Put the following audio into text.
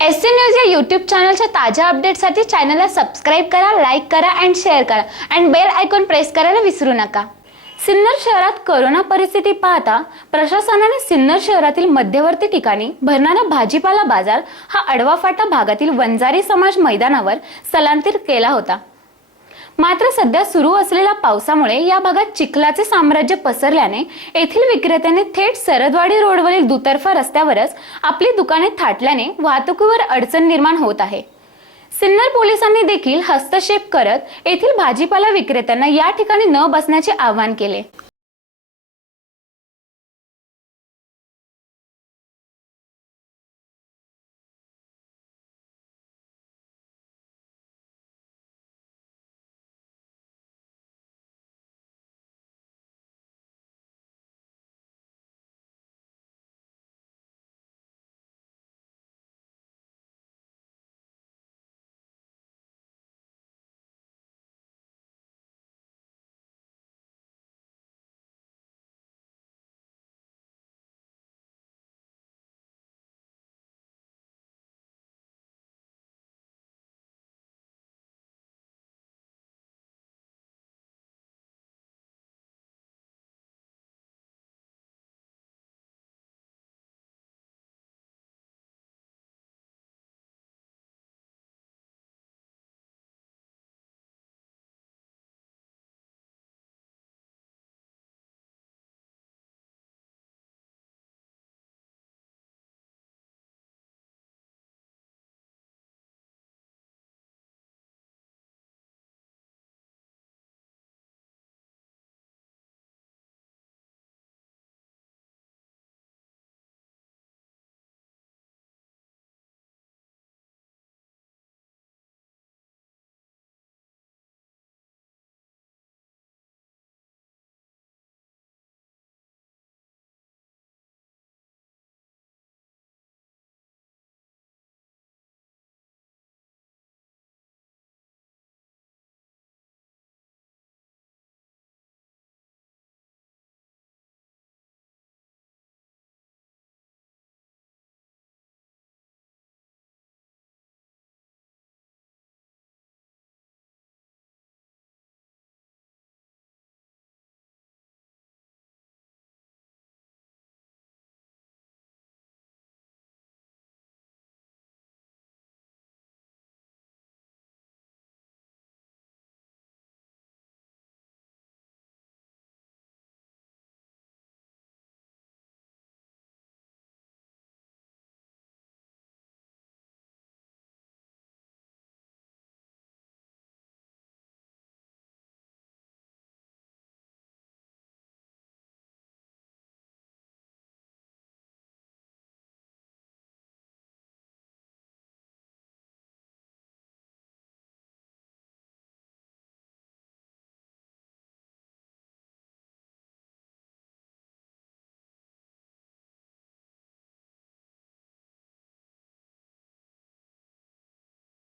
S C news या YouTube चॅनलच्या ताज्या अपडेटसाठी चॅनलला सबस्क्राईब करा लाईक करा अँड शेअर करा. अँड बेल आयकॉन प्रेस करायला विसरू नका. सिन्नर शहरात कोरोना परिस्थिती पाहता प्रशासनाने सिन्नर शहरातील मध्यवर्ती ठिकाणी भरणारा भाजीपाला बाजार हा आडवा फाटा भागातील वंजारी समाज मैदानावर स्थलांतरित केला होता. मात्र सध्या सुरू असलेल्या पावसामुळे या भागात चिखलाचे साम्राज्य पसरल्याने येथील विक्रेत्याने थेट सरदवाडी रोडवरील दुतर्फा रस्त्यावरच आपली दुकाने थाटल्याने वाहतुकीवर अडचण निर्माण होत आहे. सिन्नर पोलिसांनी देखील हस्तक्षेप करत येथील भाजीपाला विक्रेत्यांना या ठिकाणी न बसण्याचे आवाहन केले.